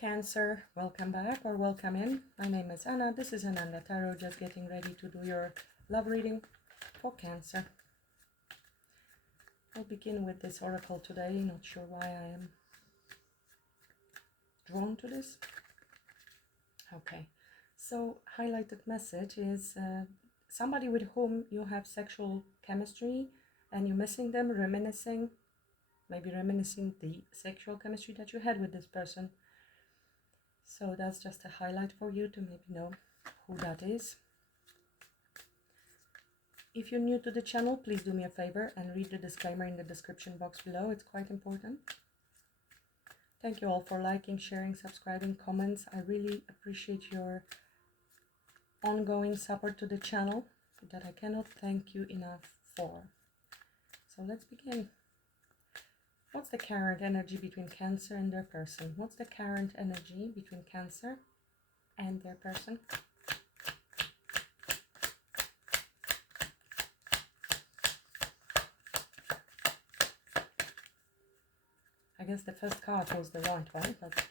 Cancer, welcome back or welcome in. My name is Anna. This is Ananda Tarot, just getting ready to do your love reading for Cancer. I'll begin with this oracle today. Not sure why I am drawn to this. Okay, so highlighted message is somebody with whom you have sexual chemistry and you're missing them, reminiscing, maybe reminiscing the sexual chemistry that you had with this person. So that's just a highlight for you to maybe know who that is. If you're new to the channel, please do me a favor and read the disclaimer in the description box below. It's quite important. Thank you all for liking, sharing, subscribing, comments. I really appreciate your ongoing support to the channel that I cannot thank you enough for. So let's begin. What's the current energy between Cancer and their person? What's the current energy between Cancer and their person? I guess the first card was the right one, but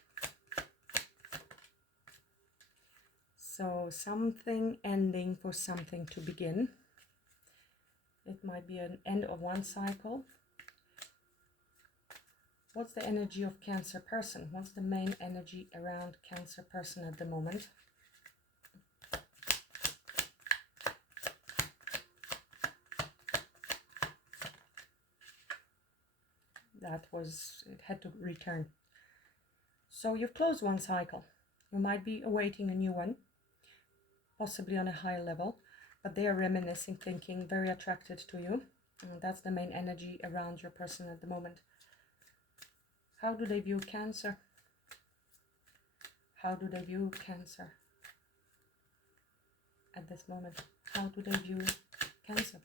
so something ending for something to begin. It might be an end of one cycle. What's the energy of Cancer person? What's the main energy around Cancer person at the moment? It had to return. So you've closed one cycle. You might be awaiting a new one, possibly on a higher level, but they are reminiscing, thinking, very attracted to you. And that's the main energy around your person at the moment. How do they view Cancer? How do they view Cancer at this moment? How do they view Cancer?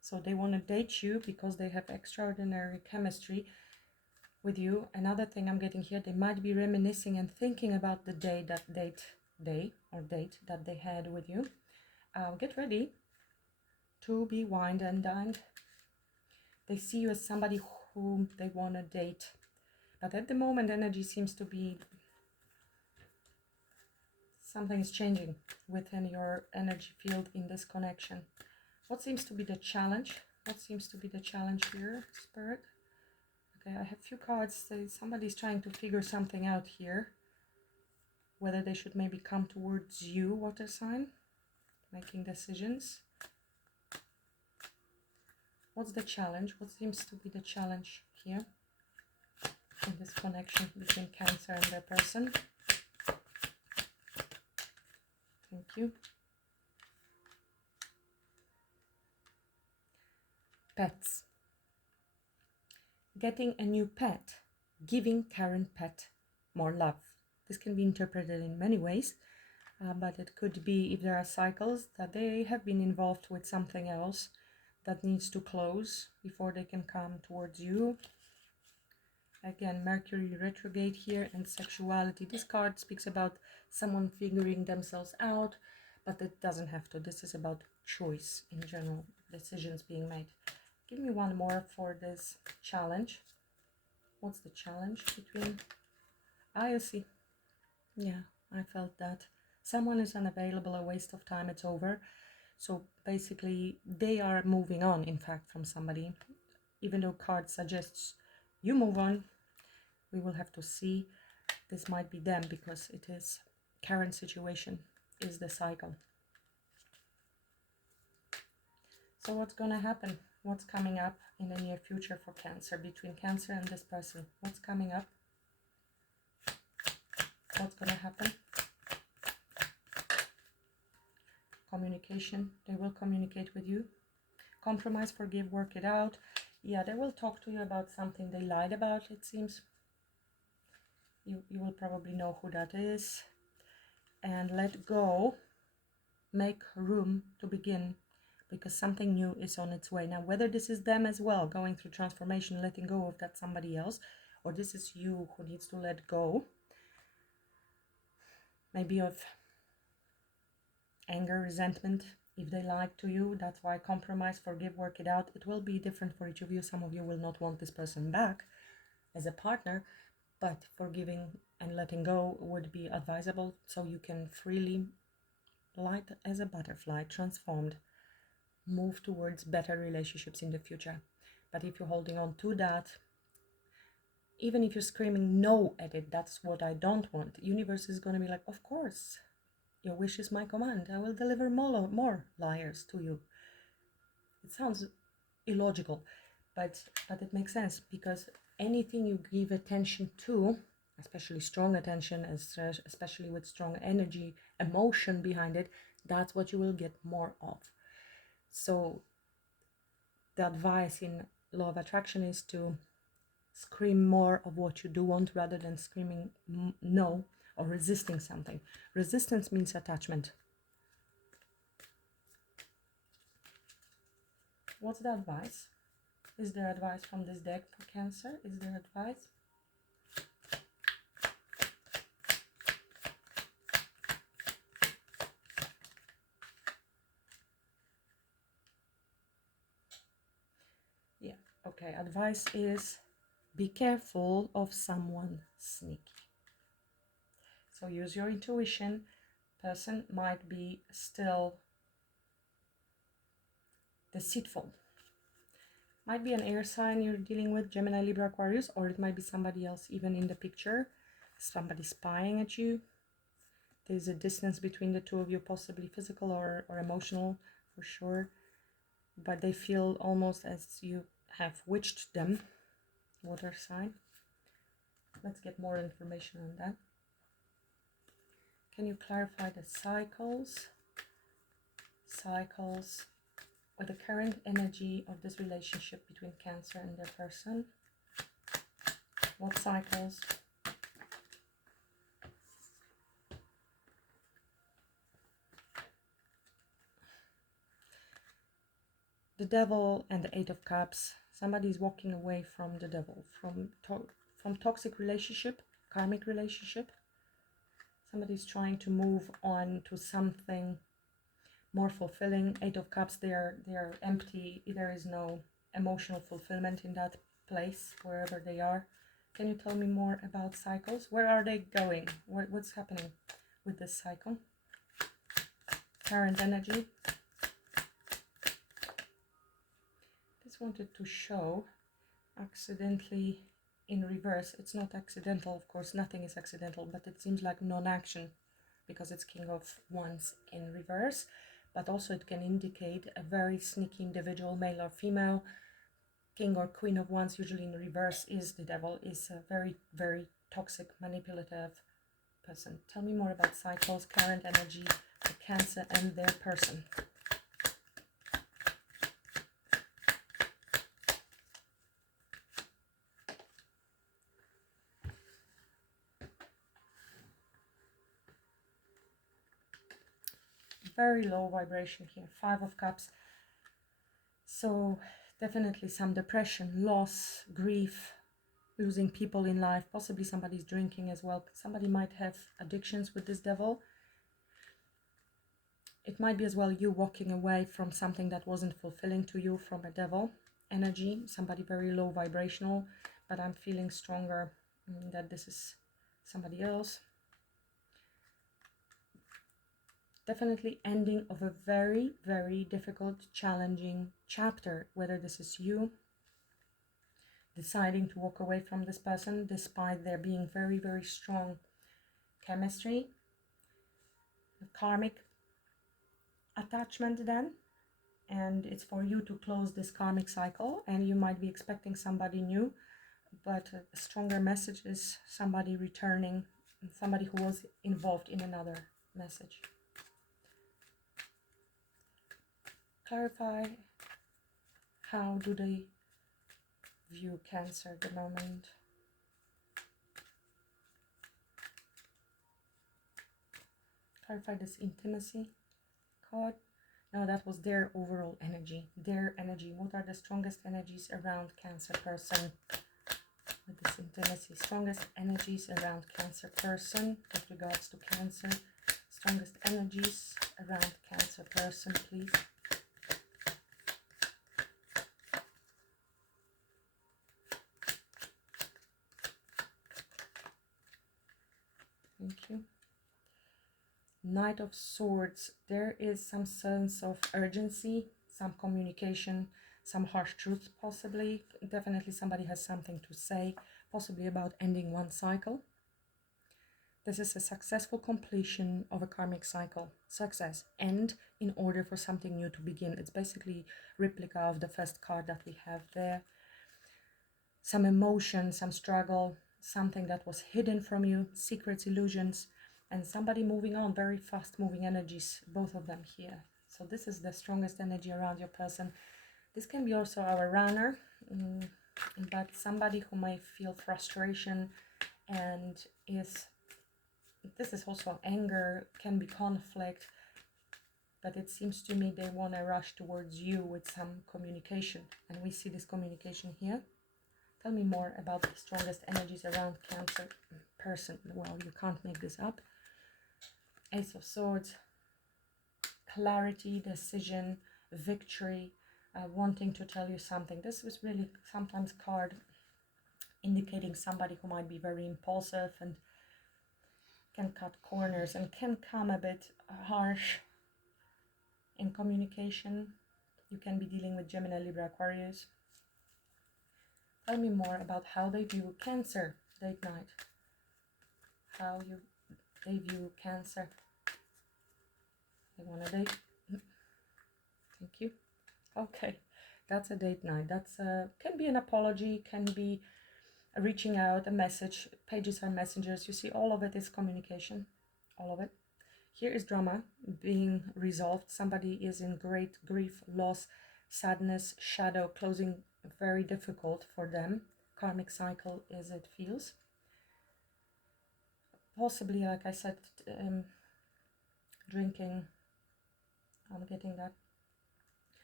So they want to date you because they have extraordinary chemistry with you. Another thing I'm getting here, they might be reminiscing and thinking about the date that they had with you. Get ready to be wined and dined. They see you as somebody whom they want to date. But at the moment, energy seems to be something is changing within your energy field in this connection. What seems to be the challenge? What seems to be the challenge here, Spirit? Okay, I have a few cards. Somebody's trying to figure something out here. Whether they should maybe come towards you, water sign, making decisions. What's the challenge? What seems to be the challenge here in this connection between Cancer and their person? Thank you. Pets. Getting a new pet, giving current pet more love. This can be interpreted in many ways, but it could be, if there are cycles, that they have been involved with something else that needs to close before they can come towards you. Again, Mercury retrograde here and sexuality. This card speaks about someone figuring themselves out, but it doesn't have to. This is about choice in general, decisions being made. Give me one more for this challenge. What's the challenge between... I see. Yeah, I felt that. Someone is unavailable, a waste of time, it's over. So basically, they are moving on, in fact, from somebody. Even though card suggests you move on, we will have to see. This might be them because it is current situation is the cycle. So what's going to happen? What's coming up in the near future for Cancer, between Cancer and this person? What's coming up? What's going to happen? Communication. They will communicate with you. Compromise, forgive, work it out. Yeah, they will talk to you about something they lied about, it seems. You will probably know who that is. And let go. Make room to begin, because something new is on its way. Now, whether this is them as well, going through transformation, letting go of that somebody else, or this is you who needs to let go, maybe of anger, resentment, if they lied to you. That's why compromise, forgive, work it out. It will be different for each of you. Some of you will not want this person back as a partner, but forgiving and letting go would be advisable, so you can freely, light as a butterfly, transformed, move towards better relationships in the future. But if you're holding on to that, even if you're screaming no at it, that's what I don't want, the universe is going to be like, of course, your wish is my command. I will deliver more liars to you. It sounds illogical, but it makes sense, because anything you give attention to, especially strong attention, especially with strong energy, emotion behind it, that's what you will get more of. So the advice in law of attraction is to scream more of what you do want, rather than screaming no or resisting something. Resistance means attachment. What's the advice? Is there advice from this deck for Cancer? Is there advice? Yeah, okay. Advice is be careful of someone sneaky. So use your intuition. Person might be still deceitful. Might be an air sign you're dealing with, Gemini, Libra, Aquarius, or it might be somebody else even in the picture. Somebody spying at you. There's a distance between the two of you, possibly physical or emotional, for sure. But they feel almost as you have witched them. Water sign. Let's get more information on that. Can you clarify the cycles? Cycles, or the current energy of this relationship between Cancer and their person. What cycles? The Devil and the Eight of Cups. Somebody's walking away from the Devil, from toxic relationship, karmic relationship. Somebody's trying to move on to something more fulfilling. Eight of Cups, they are empty. There is no emotional fulfillment in that place, wherever they are. Can you tell me more about cycles? Where are they going? What's happening with this cycle? Current energy. Just wanted to show accidentally in reverse. It's not accidental, of course, nothing is accidental, but it seems like non-action because it's King of Wands in reverse. But also it can indicate a very sneaky individual, male or female. King or Queen of Wands, usually in reverse, is the Devil, is a very, very toxic, manipulative person. Tell me more about cycles, current energy, the Cancer and their person. Very low vibration here, Five of Cups. So definitely some depression, loss, grief, losing people in life. Possibly somebody's drinking as well. Somebody might have addictions with this Devil. It might be as well you walking away from something that wasn't fulfilling to you, from a Devil energy. Somebody very low vibrational, but I'm feeling stronger that this is somebody else. Definitely ending of a very, very difficult, challenging chapter, whether this is you deciding to walk away from this person despite there being very, very strong chemistry, karmic attachment then, and it's for you to close this karmic cycle, and you might be expecting somebody new, but a stronger message is somebody returning, somebody who was involved in another message. Clarify, how do they view Cancer at the moment? Clarify this intimacy card. No, that was their overall energy. Their energy. What are the strongest energies around Cancer person with this intimacy? Strongest energies around Cancer person with regards to Cancer. Strongest energies around Cancer person, please. Thank you. Knight of Swords. There is some sense of urgency, some communication, some harsh truth possibly. Definitely somebody has something to say, possibly about ending one cycle. This is a successful completion of a karmic cycle. Success. End in order for something new to begin. It's basically replica of the first card that we have there. Some emotion, some struggle, something that was hidden from you, secrets, illusions, and somebody moving on, very fast moving energies, both of them here. So this is the strongest energy around your person. This can be also our runner, but somebody who may feel frustration and this is also anger, can be conflict, but it seems to me they want to rush towards you with some communication, and we see this communication here. Tell me more about the strongest energies around Cancer person. Well, you can't make this up. Ace of Swords, clarity, decision, victory, wanting to tell you something. This was really sometimes card indicating somebody who might be very impulsive and can cut corners and can come a bit harsh in communication. You can be dealing with Gemini, Libra, Aquarius. Tell me more about how they view Cancer date night. How they view Cancer. They want a date. Thank you. Okay, that's a date night. That's can be an apology, can be reaching out, a message. Pages are messengers. You see, all of it is communication. All of it. Here is drama being resolved. Somebody is in great grief, loss, sadness, shadow, closing very difficult for them. Karmic cycle as it feels. Possibly, like I said, drinking. I'm getting that.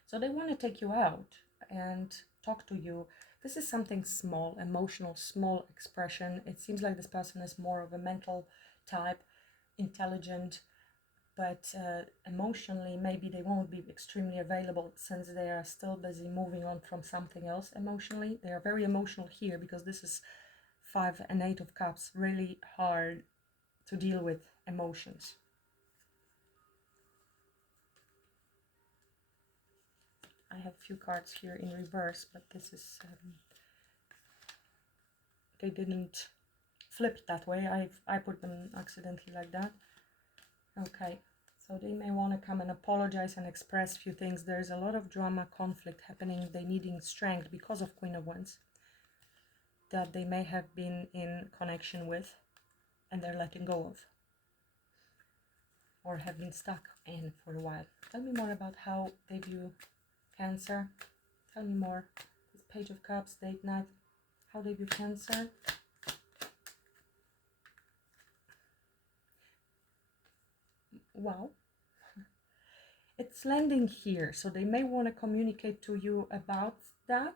So they want to take you out and talk to you. This is something small, emotional, small expression. It seems like this person is more of a mental type, intelligent, but emotionally maybe they won't be extremely available since they are still busy moving on from something else emotionally. They are very emotional here because this is 5 and 8 of Cups, really hard to deal with emotions. I have a few cards here in reverse, but this is they didn't flip that way. I put them accidentally like that. Okay, so they may want to come and apologize and express a few things. There's a lot of drama, conflict happening. They needing strength because of Queen of Wands that they may have been in connection with and they're letting go of, or have been stuck in for a while. Tell me more about how they view Cancer. Tell me more. This Page of Cups, date night, how they view Cancer. Wow. It's landing here, so they may want to communicate to you about that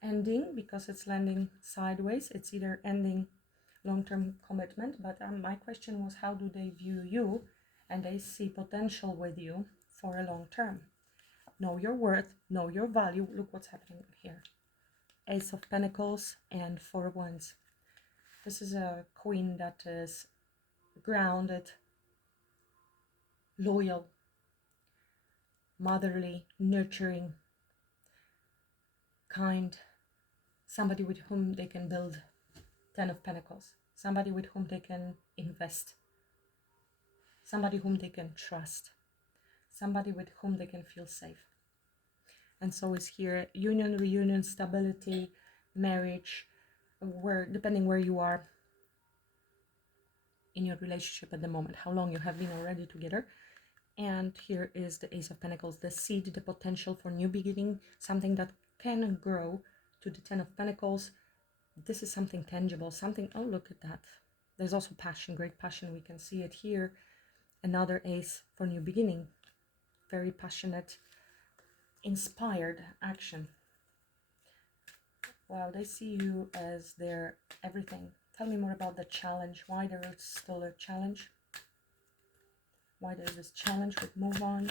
ending because it's landing sideways. It's either ending long-term commitment, but my question was, how do they view you? And they see potential with you for a long term. Know your worth, know your value. Look what's happening here. Ace of Pentacles and 4 of Wands. This is a queen that is grounded, loyal, motherly, nurturing, kind, somebody with whom they can build. 10 of Pentacles, somebody with whom they can invest, somebody whom they can trust, somebody with whom they can feel safe. And so is here union, reunion, stability, marriage, where depending where you are in your relationship at the moment, how long you have been already together. And here is the Ace of Pentacles, the seed, the potential for new beginning, something that can grow. To the 10 of Pentacles, this is something tangible, something, oh, look at that. There's also passion, great passion. We can see it here. Another ace for new beginning. Very passionate, inspired action. Wow, they see you as their everything. Tell me more about the challenge. Why there is still a challenge? Why there's this challenge with move on.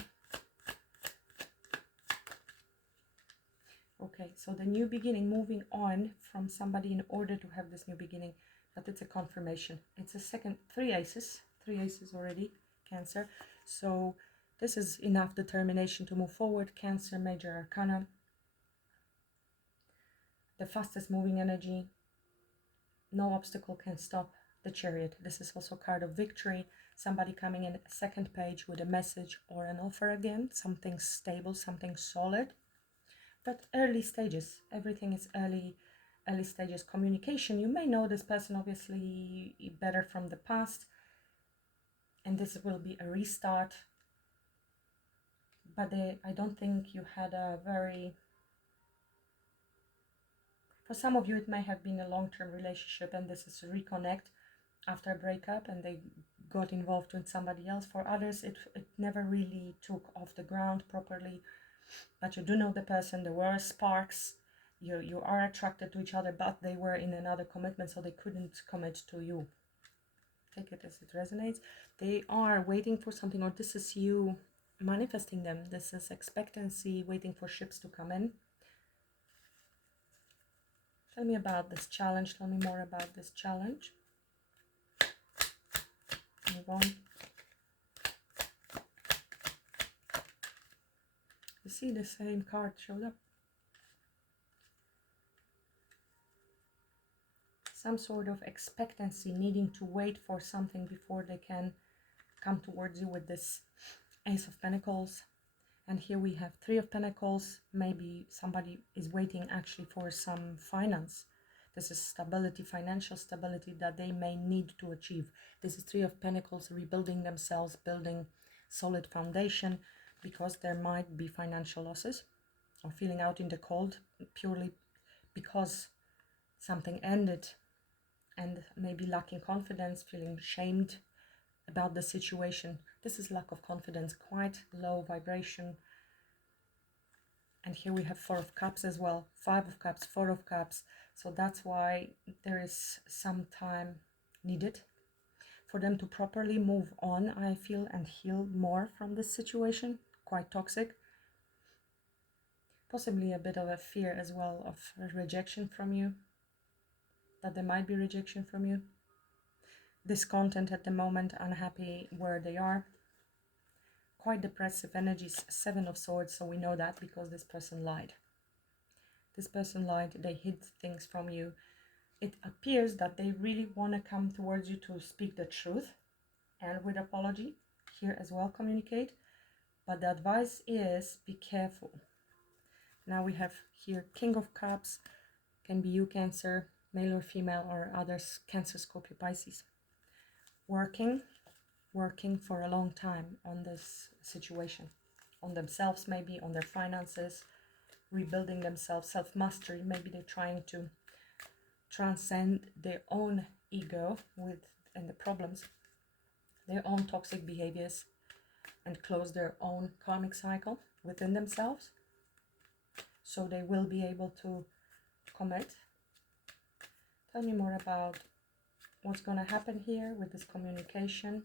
Okay, so the new beginning, moving on from somebody in order to have this new beginning, but it's a confirmation. It's a second, three aces already, Cancer. So this is enough determination to move forward. Cancer, major arcana. The fastest moving energy. No obstacle can stop the Chariot. This is also a card of victory. Somebody coming in second page with a message or an offer again. Something stable, something solid. But early stages, everything is early stages. Communication, you may know this person obviously better from the past, and this will be a restart, but I don't think you had a very, for some of you it may have been a long-term relationship, and this is a reconnect after a breakup and they got involved with somebody else. For others it never really took off the ground properly, but you do know the person. There were sparks, you are attracted to each other, but they were in another commitment, so they couldn't commit to you. Take it as it resonates. They are waiting for something, or this is you manifesting them. This is expectancy, waiting for ships to come in. Tell me about this challenge. Tell me more about this challenge. Move on. You see the same card showed up. Some sort of expectancy, needing to wait for something before they can come towards you with this Ace of Pentacles. And here we have Three of Pentacles. Maybe somebody is waiting actually for some finance. This is stability, financial stability that they may need to achieve. This is Three of Pentacles, rebuilding themselves, building solid foundation, because there might be financial losses or feeling out in the cold purely because something ended, and maybe lacking confidence, feeling shamed about the situation. This is lack of confidence, quite low vibration. And here we have Four of Cups as well, Five of Cups, Four of Cups. So that's why there is some time needed for them to properly move on, I feel, and heal more from this situation. Quite toxic. Possibly a bit of a fear as well of rejection from you, that there might be rejection from you. Discontent at the moment, unhappy where they are. Quite depressive energies, Seven of Swords, so we know that because this person lied. This person lied, they hid things from you. It appears that they really want to come towards you to speak the truth, and with apology, here as well communicate. But the advice is be careful. Now we have here King of Cups, can be you, Cancer, male or female, or others, Cancer, Scorpio, Pisces. Working for a long time on this situation, on themselves, maybe on their finances, rebuilding themselves, self-mastery. Maybe they're trying to transcend their own ego and the problems, their own toxic behaviors, and close their own karmic cycle within themselves, so they will be able to commit. Tell me more about what's going to happen here with this communication.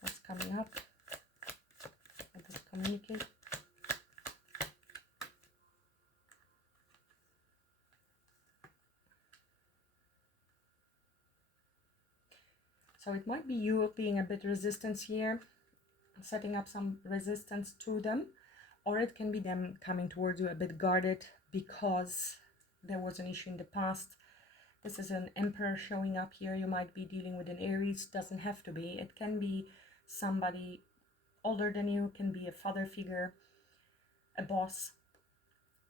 What's coming up with this communicate? So it might be you being a bit resistant here, setting up some resistance to them, or it can be them coming towards you a bit guarded because there was an issue in the past. This is an Emperor showing up here. You might be dealing with an Aries, doesn't have to be. It can be somebody older than you, can be a father figure, a boss,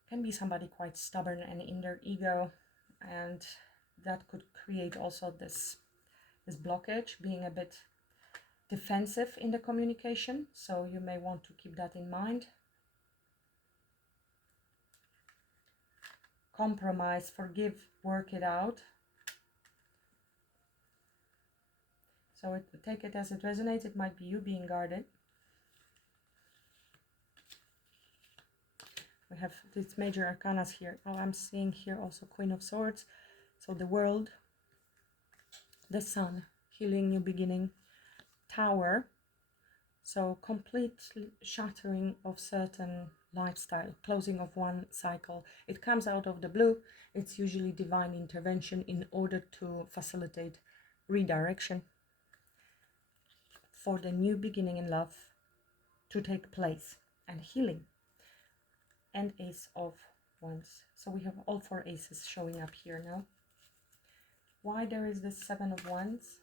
can be somebody quite stubborn and in their ego, and that could create also this blockage, being a bit defensive in the communication, so you may want to keep that in mind. Compromise, forgive, work it out. So take it as it resonates. It might be you being guarded. We have these major arcanas here. Oh, I'm seeing here also Queen of Swords. So the world, The Sun, healing, new beginning. Tower, so complete shattering of certain lifestyle, closing of one cycle. It comes out of the blue. It's usually divine intervention in order to facilitate redirection for the new beginning in love to take place, and healing. And Ace of Wands. So we have all 4 aces showing up here now. Why there is this 7 of Wands?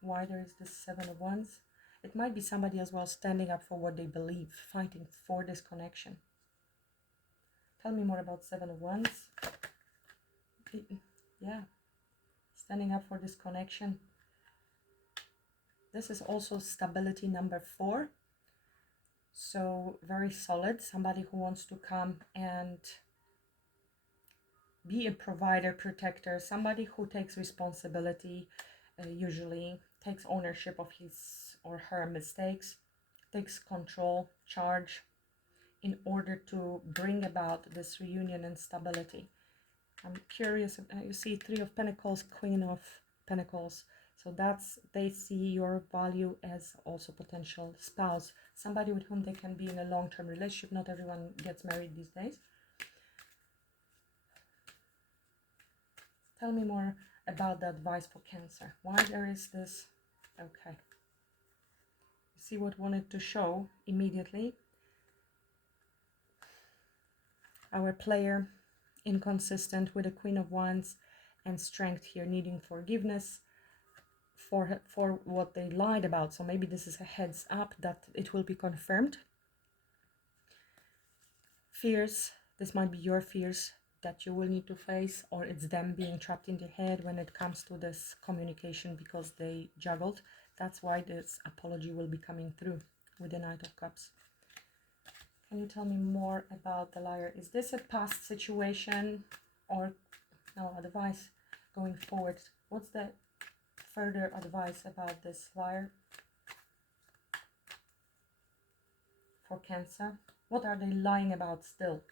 Why there is this 7 of Wands? It might be somebody as well standing up for what they believe, fighting for this connection. Tell me more about 7 of Wands. Yeah, standing up for this connection. This is also stability number 4. So very solid, somebody who wants to come and be a provider, protector, somebody who takes responsibility, usually takes ownership of his or her mistakes, takes control, charge, in order to bring about this reunion and stability. I'm curious, you see 3 of Pentacles, Queen of Pentacles. So that's, they see your value as also potential spouse, somebody with whom they can be in a long-term relationship. Not everyone gets married these days. Tell me more about the advice for Cancer. Why there is this? Okay. See what wanted to show immediately. Our player, inconsistent with the Queen of Wands, and strength here, needing forgiveness for what they lied about. So maybe this is a heads up that it will be confirmed. Fears, this might be your fears that you will need to face, or it's them being trapped in the head when it comes to this communication because they juggled. That's why this apology will be coming through with the Knight of Cups. Can you tell me more about the Liar? Is this a past situation or no advice going forward? What's the further advice about this Liar for Cancer? What are they lying about still?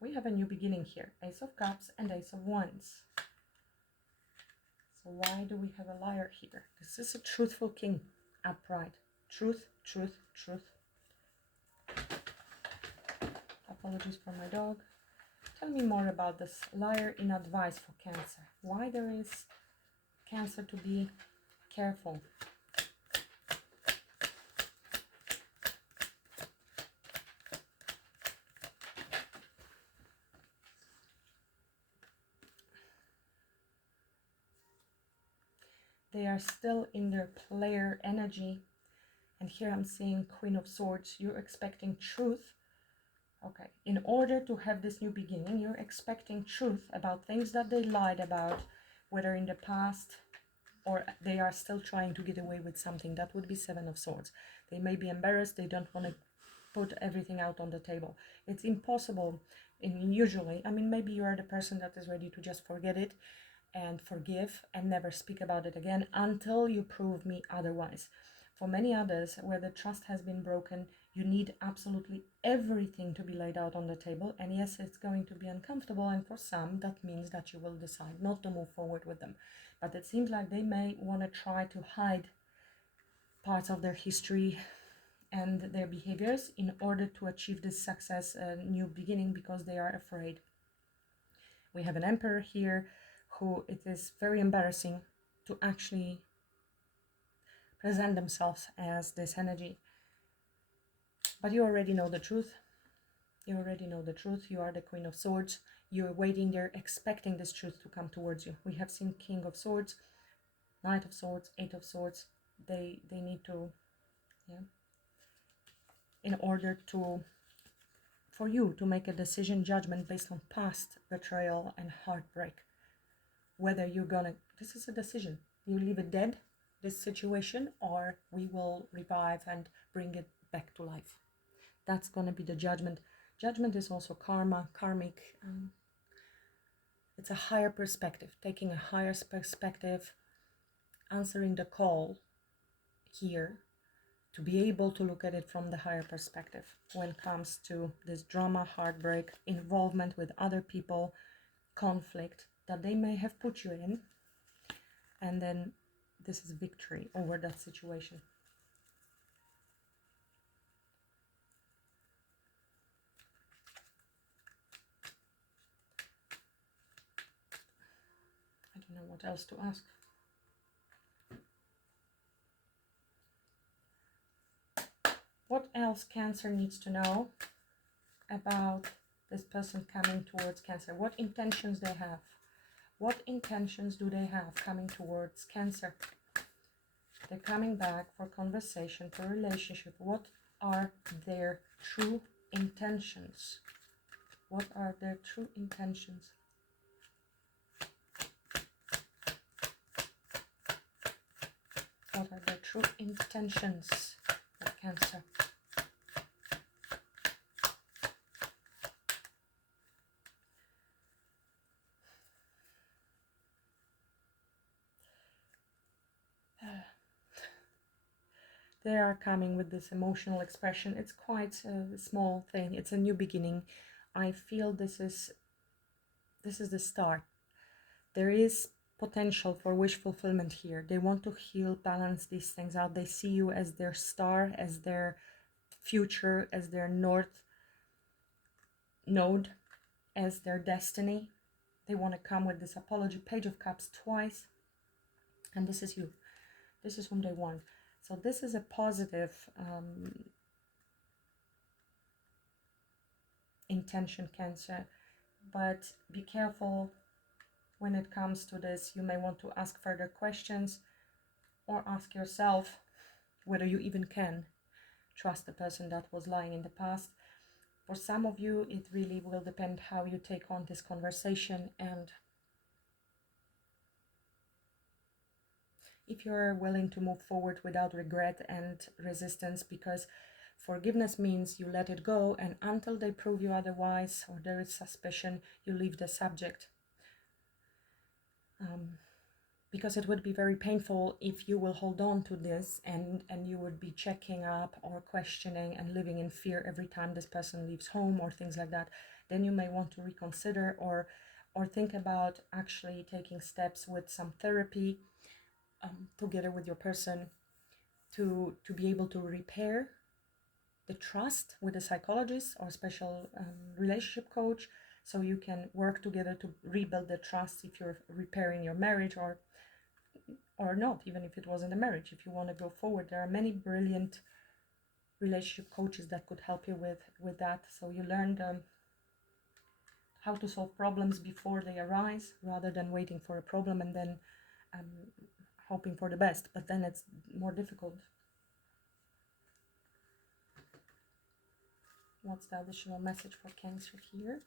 We have a new beginning here. Ace of Cups and Ace of Wands. So why do we have a Liar here? This is a truthful king, upright. Truth, truth, truth. Apologies for my dog. Tell me more about this Liar in advice for Cancer. Why there is Cancer to be careful? They are still in their player energy. And here I'm seeing Queen of Swords. You're expecting truth. Okay, in order to have this new beginning, you're expecting truth about things that they lied about, whether in the past or they are still trying to get away with something. That would be 7 of Swords. They may be embarrassed. They don't want to put everything out on the table. It's impossible. Usually, I mean, maybe you are the person that is ready to just forget it and forgive and never speak about it again until you prove me otherwise. For many others, where the trust has been broken, you need absolutely everything to be laid out on the table. And yes, it's going to be uncomfortable. And for some, that means that you will decide not to move forward with them. But it seems like they may want to try to hide parts of their history and their behaviors in order to achieve this success, a new beginning, because they are afraid. We have an Emperor here who it is very embarrassing to actually present themselves as this energy. But you already know the truth. You already know the truth. You are the Queen of Swords. You're waiting there, expecting this truth to come towards you. We have seen King of Swords, Knight of Swords, 8 of Swords. They need to, yeah, in order to, for you to make a decision, judgment based on past betrayal and heartbreak. Whether you're gonna, this is a decision. You leave it dead, this situation, or we will revive and bring it back to life. That's gonna be the judgment. Judgment is also karma, karmic. It's a higher perspective, taking a higher perspective, answering the call here to be able to look at it from the higher perspective when it comes to this drama, heartbreak, involvement with other people, conflict that they may have put you in, and then this is victory over that situation. I don't know what else to ask. What else Cancer needs to know about this person coming towards Cancer? What intentions they have? What intentions do they have coming towards Cancer? They're coming back for conversation, for relationship. What are their true intentions? What are their true intentions? What are their true intentions of Cancer? They are coming with this emotional expression. It's quite a small thing. It's a new beginning. I feel this is the start. There is potential for wish fulfillment here. They want to heal, balance these things out. They see you as their star, as their future, as their north node, as their destiny. They want to come with this apology, Page of Cups twice. And this is you. This is whom they want. So this is a positive intention, Cancer. But be careful when it comes to this. You may want to ask further questions or ask yourself whether you even can trust the person that was lying in the past. For some of you, it really will depend how you take on this conversation and if you're willing to move forward without regret and resistance, because forgiveness means you let it go, and until they prove you otherwise or there is suspicion, you leave the subject. Because it would be very painful if you will hold on to this and you would be checking up or questioning and living in fear every time this person leaves home or things like that. Then you may want to reconsider or think about actually taking steps with some therapy together with your person to be able to repair the trust with a psychologist or special relationship coach, so you can work together to rebuild the trust if you're repairing your marriage or not, even if it wasn't a marriage. If you want to go forward, there are many brilliant relationship coaches that could help you with that, so you learn how to solve problems before they arise rather than waiting for a problem and then hoping for the best, but then it's more difficult. What's the additional message for Cancer here?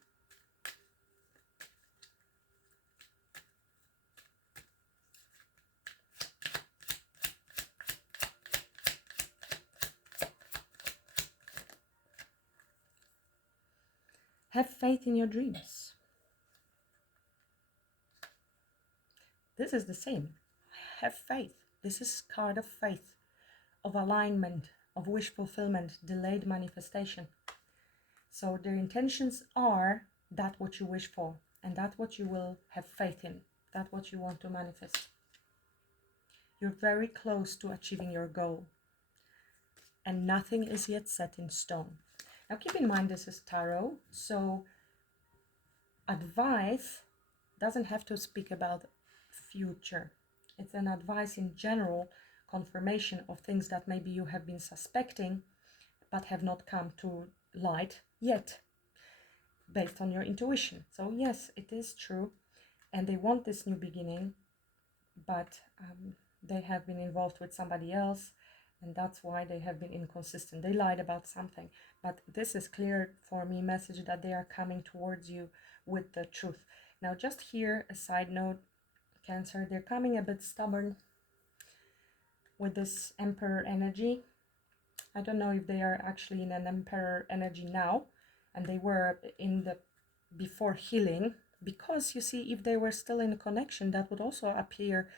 Have faith in your dreams. This is the same. Have faith. This is card of faith, of alignment, of wish fulfillment, delayed manifestation. So their intentions are that what you wish for, and that what you will have faith in, that what you want to manifest. You're very close to achieving your goal, and nothing is yet set in stone. Now keep in mind this is tarot, so advice doesn't have to speak about future. It's an advice in general, confirmation of things that maybe you have been suspecting but have not come to light yet, based on your intuition. So yes, it is true, and they want this new beginning, but they have been involved with somebody else, and that's why they have been inconsistent. They lied about something, but this is clear for me message that they are coming towards you with the truth. Now just here a side note, Cancer, they're coming a bit stubborn with this Emperor energy. I don't know if they are actually in an Emperor energy now, and they were in the before healing, because you see, if they were still in a connection, that would also appear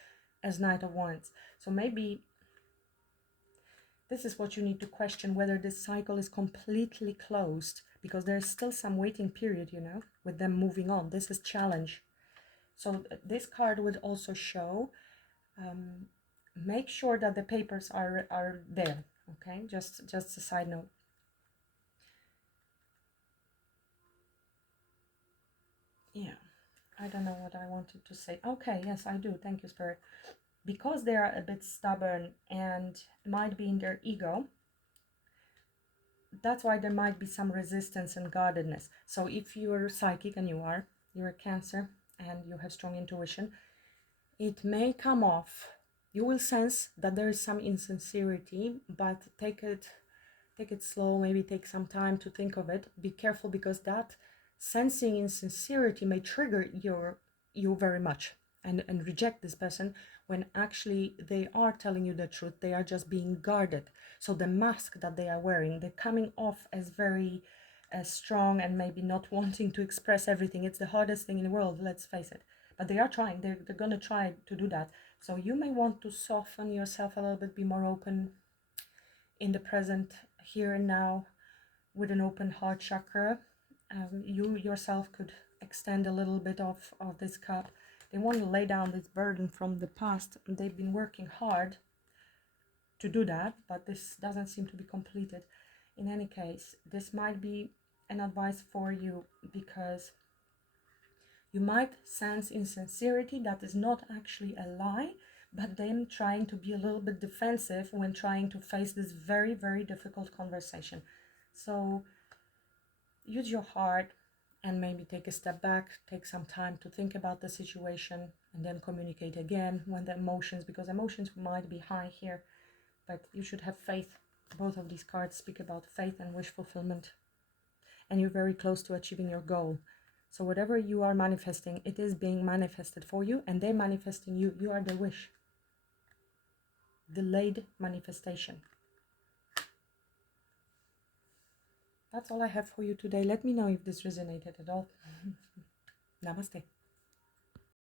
as Knight of Wands. So maybe this is what you need to question, whether this cycle is completely closed, because there's still some waiting period, you know, with them moving on. This is challenge. So this card would also show, make sure that the papers are there, okay? Just a side note. Yeah, I don't know what I wanted to say. Okay, yes, I do. Thank you, Spirit. Because they are a bit stubborn and might be in their ego, that's why there might be some resistance and guardedness. So if you're psychic, and you're a Cancer and you have strong intuition, it may come off. You will sense that there is some insincerity, but take it slow, maybe take some time to think of it. Be careful, because that sensing insincerity may trigger you very much, and reject this person, when actually they are telling you the truth. They are just being guarded. So the mask that they are wearing, they're coming off as very strong and maybe not wanting to express everything. It's the hardest thing in the world, let's face it. But they are trying, they're going to try to do that. So you may want to soften yourself a little bit, be more open in the present, here and now, with an open heart chakra. You yourself could extend a little bit of this cup. They want to lay down this burden from the past, and they've been working hard to do that, but this doesn't seem to be completed. In any case, this might be an advice for you, because you might sense insincerity that is not actually a lie, but them trying to be a little bit defensive when trying to face this very, very difficult conversation. So use your heart and maybe take a step back, take some time to think about the situation, and then communicate again when the emotions, because emotions might be high here, but you should have faith. Both of these cards speak about faith and wish fulfillment, and you're very close to achieving your goal. So whatever you are manifesting, it is being manifested for you, and they're manifesting you. You are the wish. Delayed manifestation. That's all I have for you today. Let me know if this resonated at all. Namaste.